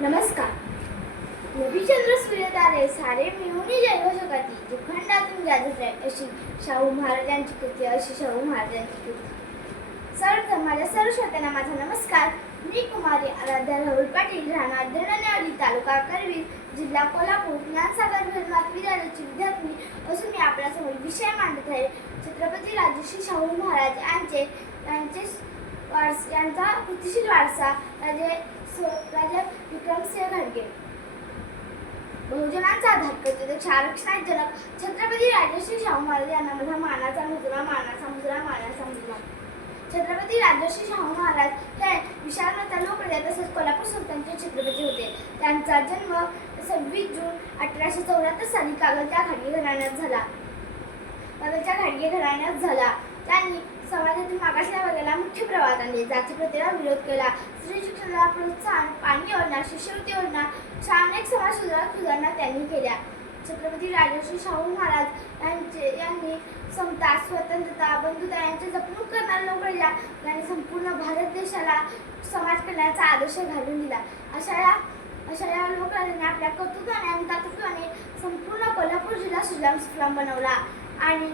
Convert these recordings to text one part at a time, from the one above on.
नमस्कार. रविचंद्र सूर्यतारे सारे मिळूनही जैव जगाती भूखंडातून गाजत अशी शाहू महाराजांची कृती अशी शाहू महाराजांची कृती. सर्व माझ्या सर्व श्रोत्यांना माझा नमस्कार. मी कुमारी आराध्या राहुल पाटील राहणार धरणेवाडी तालुका करवी जिल्हा कोल्हापूर ज्ञानसागर धर्मात विद्यालयाची विद्यार्थी. असून मी आपल्यासमोर विषय मांडत आहे. छत्रपती राजर्षी शाहू महाराज यांचे यांचे वारस यांचा कृतिशील वारसा. राजे सो- राजा विक्रमसिंह घाडगे. बहुजनांचा आधार करते. त्याचे आरक्षणात जनक छत्रपती राजर्षी शाहू महाराज यांना माझा मानाचा मुजरा मानाचा मुजरा मानाचा मुजरा. छत्रपती राजर्षी शाहू महाराज हे विशालता लोकप्रिय तसेच कोल्हापूर सुलतानचे छत्रपती होते. त्यांचा जन्म सव्वीस जून अठराशे चौऱ्याहत्तर साली कागलच्या घाडगे घराण्यात झाला. कागलच्या घाडगे घराण्यात झाला. त्यांनी समाजातील मागासल्या वर्गाला मुख्य प्रवाहात आणले जाती प्रथेला विरोध केला. स्त्री शिक्षणाला प्रोत्साहन पाणी योजना शिष्यवृत्ती योजना अशा अनेक समाज सुधारक सुधारणा त्यांनी केल्या. छत्रपती राजर्षी शाहू महाराज यांचे यांनी समता स्वतंत्रता बंधुता यांच्या जपणूक करणाऱ्या लोकांना यांनी संपूर्ण भारत देशाला समाज कल्याणाचा आदर्श घालून दिला. अशा या अशा या लोकांनी आपल्या कौतुकाने आणि दातृत्वाने संपूर्ण कोल्हापूर जिल्हा सुजलाम सुफलाम बनवला आणि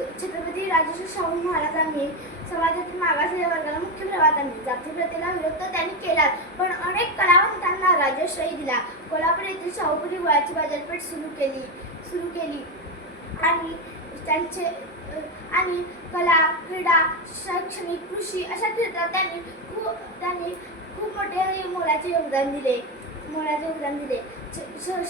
छत्रपती राजेश शाहू महाराजांनी समाजातील मागासलेल्या वर्गाला मुख्य प्रवाहात आणले जाती प्रथेला विरोध तर त्यांनी केलाच पण अनेक कलावंतांना राजश्रयी दिला. कोल्हापूर येथील शाहूपुरी गुळाची बाजारपेठ सुरू केली सुरू केली. आणि त्यांचे आणि कला क्रीडा शैक्षणिक कृषी अशा क्षेत्रात त्यांनी खूप त्यांनी खूप मोठे मोलाचे योगदान दिले. मोलाचे योगदान दिले.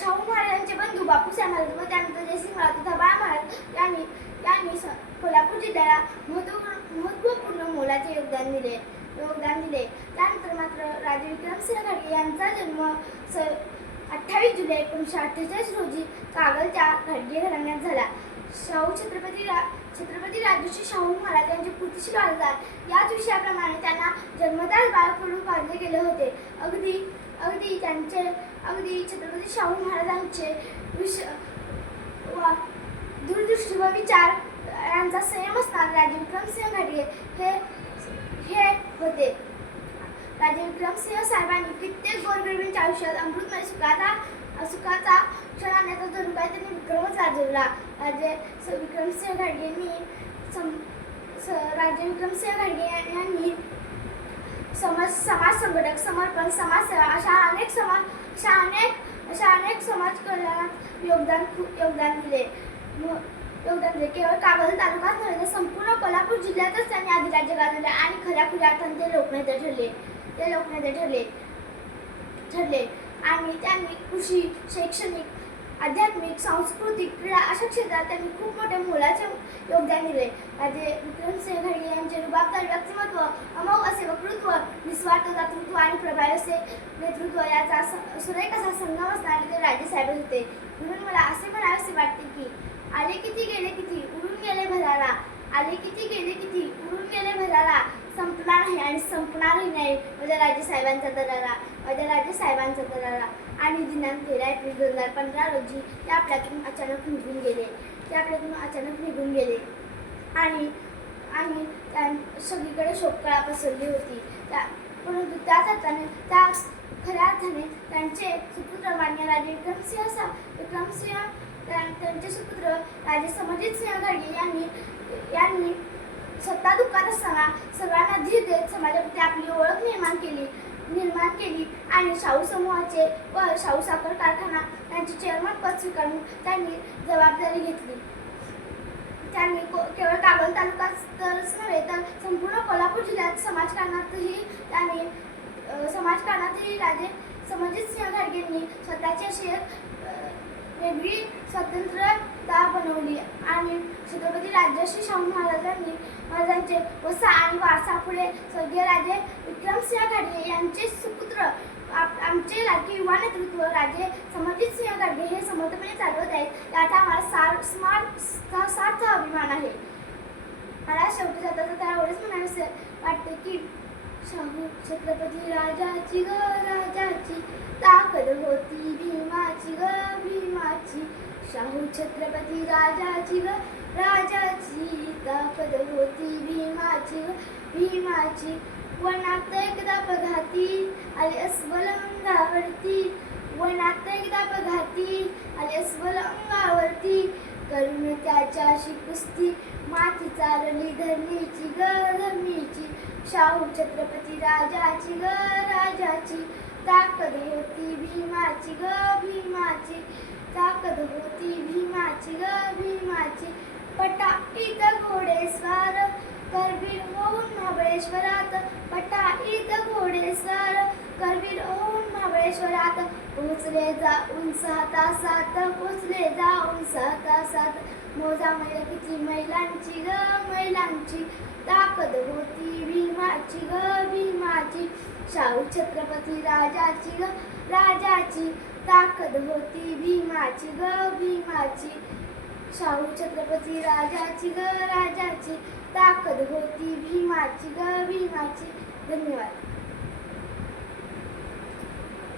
शाहू महाराजांचे बंधू बापूसाहेब महाराज व त्यानंतर जयसिंग महाराज तथा बाळा महाराज यांनी यांनी स- कोल्हापूर जिल्ह्याला महत्त्वपूर्ण महत्त्वपूर्ण मोलाचे योगदान दिले योगदान दिले. त्यानंतर मात्र राजे विक्रमसिंह घाडगे यांचा जन्म स अठ्ठावीस जुलै एकोणीसशे अठ्ठेचाळीस रोजी कागलच्या घाडगे घराण्यात झाला. शाहू छत्रपती रा छत्रपती राजूशी शाहू महाराज यांचे कृतिशील वारसार याच विषयाप्रमाणे त्यांना जन्मताच म्हणून पाळले गेले होते. अगदी अगदी त्यांचे अगदी छत्रपती शाहू महाराजांचे विष वा दूरदृष्टी व विचार यांचा संयम असणार राजे विक्रमसिंह घडले हे हे होते. राजे विक्रमसिंह साहेबांनी कित्येक गोरगरिबींच्या आयुष्यात अमृतमय सुखाचा सुखाचा क्षण आणण्याचा जणू काय त्यांनी विक्रमच गाजवला राजे स- विक्रमसिंह घाडगेंनी सम स- राजे विक्रमसिंह घाडगे यांनी समाज समाज संघटक समर्पण समाजसेवा अशा अनेक समाज अशा अनेक अशा अनेक समाज कल्याणात योगदान खूप योगदान दिले. म- योगदान दिले. केवळ कागल तालुकाच नव्हे तर संपूर्ण कोल्हापूर जिल्ह्यातच त्यांनी अधिराज्य गाजवले आणि खऱ्या खुऱ्या अर्थाने ते लोकनेते ठरले. ते लोकनेते ठरले. ठरले. आणि त्यांनी कृषी शैक्षणिक आध्यात्मिक सांस्कृतिक क्रीडा अशा क्षेत्रात त्यांनी खूप मोठे मोलाचे योगदान दिले. राजे विक्रमसिंह घडगे यांचे रुबाबदार व्यक्तिमत्व अमोघ असे असे नेतृत्व याचा स- सुरेख असा संगम असणारे ते राजेसाहेब होते. म्हणून मला असे म्हणावेसे वाटते की आले किती गेले किती उडून गेले भराला आले किती गेले किती उडून गेले भराला संपणार नाही आणि संपणारही नाही माझ्या राजेसाहेबांचा दरारा. माझ्या राजेसाहेबांचा दरारा. आणि दिनांक तेरा एप्रिल दोन हजार पंधरा रोजी ते आपल्यातून अचानक निघून गेले. ते आपल्यातून अचानक निघून गेले. आणि आणि त्या सगळीकडे शोककळा पसरली होती. त्या परंतु त्याच अर्थाने त्या खऱ्या अर्थाने त्यांचे सुपुत्र मान्य राजे विक्रमसिंह असा विक्रमसिंह त्यांचे सुपुत्र राजे समजित सिंह गाडगे यांनी यांनी सत्ता दुःखात असताना सर्वांना धीर देत समाजाप्रती आपली ओळख निर्माण केली निर्माण केली. आणि शाहू समूहाचे व शाहू साखर कारखाना यांचे चेअरमन पद स्वीकारून त्यांनी जबाबदारी घेतली. त्यांनी को- केवळ कागल तालुक्यातच नव्हे तर सोलापूर जिल्ह्यात समाजकारणातही त्यांनी समाजकारणातही राजे समजित सिंह घाडगेंनी स्वतःचे अशी वेगळी स्वतंत्रता बनवली आणि छत्रपती राजर्षी शाहू महाराजांनी महाराजांचे वसा आणि वारसा पुढे स्वर्गीय राजे विक्रमसिंह घाडगे यांचे सुपुत्र आप- आमचे लाडके युवा नेतृत्व राजे समर्जित सिंह घाडगे हे समर्थपणे चालवत आहेत. याचा आम्हाला सार स्मार्ट सार्थ अभिमान आहे. मला शेवटी जाता जाता एवढेच म्हणावे वाटते की शाहू छत्रपती राजाची ग राजाची. ताकद होती भीमाची ग भीमाची. शाहू छत्रपती राजाची ग राजाची. ताकद होती भीमाची ग भीमाची. वनात एकदा पघाती आले अस्वल अंगावरती. वनात एकदा पघाती आले अस्वल अंगावरती. करून त्याच्याशी कुस्ती माती चालली धरणीची ग धरणीची. शाहू छत्रपती राजाची ग राजाची. ताकद होती भीमाची ग भीमाची. ताकद होती भीमाची ग भीमाची. पटाईत घोडेस्वार करवीर होऊन महाबळेश्वरात. पटाईत घोडेस्वार करवीर होऊन महाबळेश्वरात पोचले जाऊन सहा तासात पोचले जाऊन सहा तासात मोजा मैल किती महिलांची ग महिलांची ताकद होती भीमाची ग भीमाची. शाहू छत्रपती राजाची ग राजाची. ताकद होती भीमाची ग भीमाची. शाहू छत्रपती राजाची ग राजाची. ताकद होती भीमाची ग भीमाची. धन्यवाद.